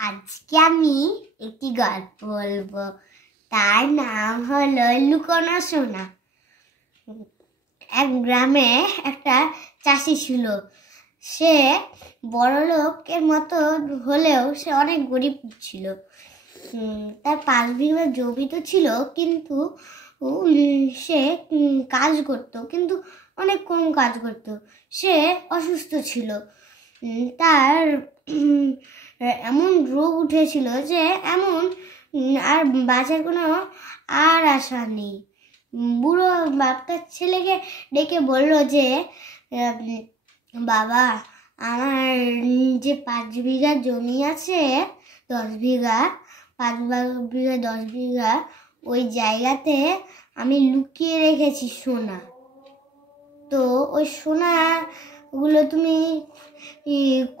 আজকে আমি একটি গল্প বলবো। তার নাম হলো লুকোনো সোনা। এক গ্রামে একটা চাষি ছিল। সে বড়লোকের মতো হলেও সে অনেক গরিব ছিল। তার 5 বিঘা জমি তো ছিল, কিন্তু সে কাজ করত, কিন্তু অনেক কম কাজ করত। সে অসুস্থ ছিল। তার এমন রোগ উঠেছিল যে আর বাঁচার কোনো আর আশা নেই। বুড়ো বাপটার ছেলেকে ডেকে বলল যে, বাবা, আমার যে 5 বিঘা জমি আছে, 10 বিঘা, 5 বিঘা 10 বিঘা, ওই জায়গাতে আমি লুকিয়ে রেখেছি সোনা। তো ওই সোনাগুলো তুমি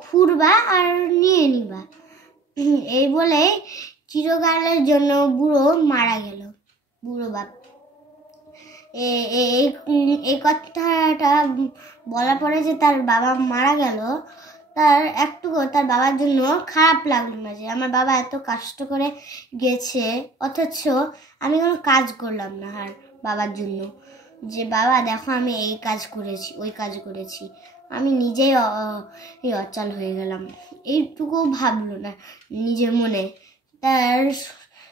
খুঁড়বা আর নিয়ে নিবা। এই বলে চিরকালের জন্য বুড়ো মারা গেল। বুড়ো বাপ এই কথাটা বলার পরে যে তার বাবা মারা গেল, তার বাবার জন্য খারাপ লাগলো না, যে আমার বাবা এত কষ্ট করে গেছে, অথচ আমি কোনো কাজ করলাম না আর বাবার জন্য। যে বাবা দেখো, আমি এই কাজ করেছি, ওই কাজ করেছি, আমি নিজেই অচল হয়ে গেলাম। এইটুকু ভাবলো না নিজের মনে। তার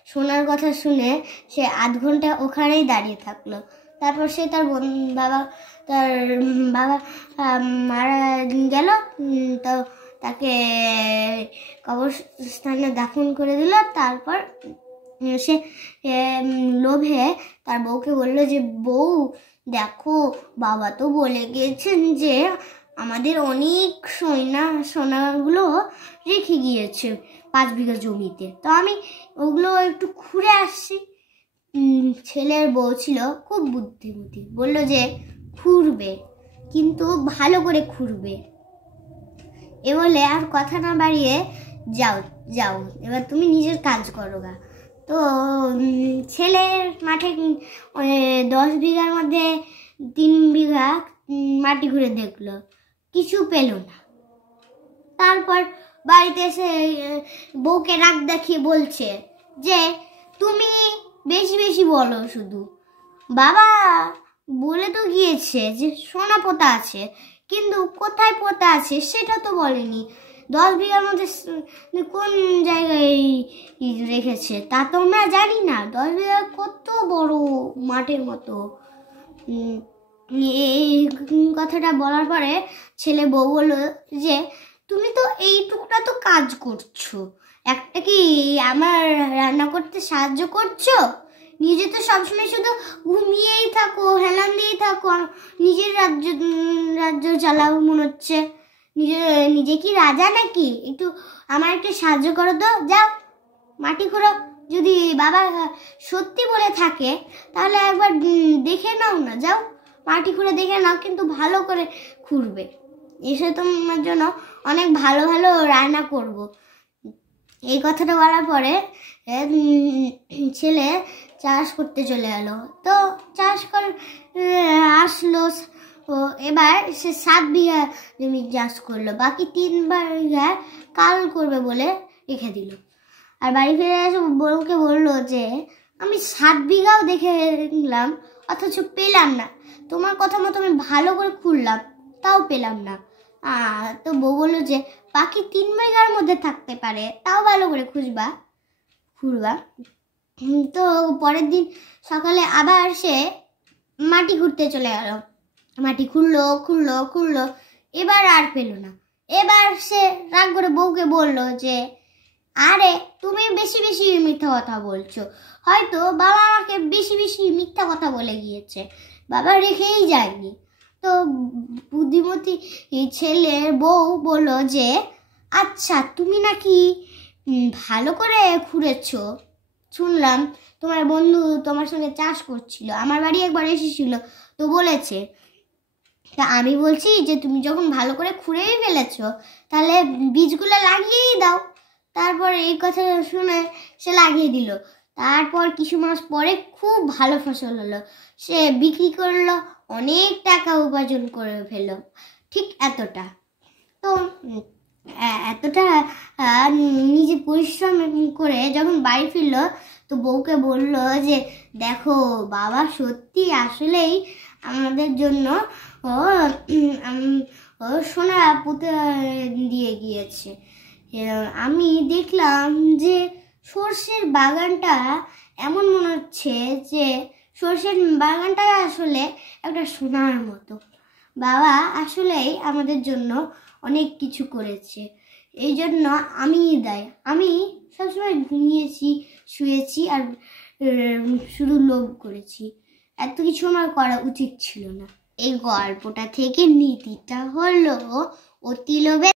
সোনার কথা শুনে সে 8 ঘন্টা ওখানেই দাঁড়িয়ে থাকলো। তারপর সে তার বাবা মারা গেল, তো তাকে কবরস্থানে দাফন করে দিল। তারপর সে লোভে তার বউকে বলল যে, বউ দেখো, বাবা তো বলে গিয়েছেন যে আমাদের অনেক সোনাগুলো রেখে গিয়েছে 5 বিঘা জমিতে, তো আমি ওগুলো একটু ঘুরে আসছি। ছেলের বউ ছিল খুব বুদ্ধিমতী, বলল যে খুঁড়বে, কিন্তু ভালো করে খুঁড়বে। এ বলে আর কথা না বাড়িয়ে, যাও এবার তুমি নিজের কাজ করো গা। তো ছেলের মাঠে 10 বিঘার মধ্যে 3 বিঘা মাটি ঘুরে দেখলো, কিছু পেল না। তারপর বাড়িতে এসে বউকে রাগ দেখিয়ে বলছে যে, তুমি বেশি বেশি বলো শুধু। বাবা বলে তো গিয়েছে যে সোনা পোতা আছে, কিন্তু কোথায় পোতা আছে সেটা তো বলেনি। 10 বিঘার মধ্যে কোন জায়গায় রেখেছে তা তো আমরা জানি না। 10 বিঘা কত বড় মাঠের মতো। এই কথাটা বলার পরে ছেলে বউ বলল যে, তুমি তো এইটুকুটা তো কাজ করছো, একটা কি আমার রান্না করতে সাহায্য করছো? নিজে তো সবসময় শুধু ঘুমিয়েই থাকো, হেলান দিয়েই থাকো, নিজের রাজ্য চালাও মনে হচ্ছে। নিজে কি রাজা নাকি? আমার একটু সাহায্য করো তো, যাও মাটি খোঁড়ো। যদি বাবা সত্যি বলে থাকে তাহলে একবার দেখে নাও না, যাও মাটি খুঁড়ে দেখে নাও, কিন্তু ভালো করে খুঁড়বে, এসে তোমার জন্য অনেক ভালো ভালো রান্না করব। এই কথাটা বলার পরে ছেলে চাষ করতে চলে গেল। তো চাষ করে আসলো, এবার সে 7 বিঘা জমি চাষ করলো, বাকি 3 বিঘা কাল করবে বলে রেখে দিল। আর বাড়ি ফিরে এসে বউকে বললো যে, আমি 7 বিঘাও দেখে নিলাম, অথচ পেলাম না। তোমার কথা মতো আমি ভালো করে খুঁড়লাম, তাও পেলাম না। তো বউ বললো যে, বাকি 3 বিঘার মধ্যে থাকতে পারে, তাও ভালো করে খুঁড়বা। তো পরের দিন সকালে আবার সে মাটি খুঁড়তে চলে গেল। মাটি খুঁড়লো, এবার আর পেল না। এবার সে রাগ করে বউকে বলল যে, আরে তুমি বেশি বেশি মিথ্যা কথা বলছো, হয়তো বাবা আমাকে বেশি বেশি মিথ্যা কথা বলে গিয়েছে, বাবা রেখেই যায়নি। তো বুদ্ধিমতী ছেলের বউ বলল যে, আচ্ছা তুমি নাকি ভালো করে খুঁড়েছো, শুনলাম তোমার বন্ধু তোমার সঙ্গে চাষ করছিল, আমার বাড়ি একবার এসেছিল, তো বলেছে। তা আমি বলছি যে তুমি যখন ভালো করে খুঁড়েই ফেলেছো, তাহলে বীজগুলো লাগিয়েই দাও। তারপর এই কথা শুনে সে লাগিয়ে দিল। তারপর কিছু মাস পরে খুব ভালো ফসল হলো, সে বিক্রি করলো, অনেক টাকা উপার্জন করে ফেললো। ঠিক এতটা তো এতটা নিজে পরিশ্রম করে যখন বাড়ি ফিরলো তো বউকে বলল যে দেখো বাবা সত্যি আসলেই আমাদের জন্য ও সোনা পুঁতে দিয়ে গিয়েছে। আমি দেখলাম যে সর্ষের বাগানটা এমন মনে হচ্ছে যে সর্ষের বাগানটা আসলে একটা সোনার মতো। বাবা আসলেই আমাদের জন্য অনেক কিছু করেছে, এই জন্য আমিই দায়ী। আমি সবসময় ঘুমিয়েছি, শুয়েছি আর শুধু লোভ করেছি। এত কিছু আমার করা উচিত ছিল না। এই গল্পটা থেকে নীতিটা হলো অতি লোভে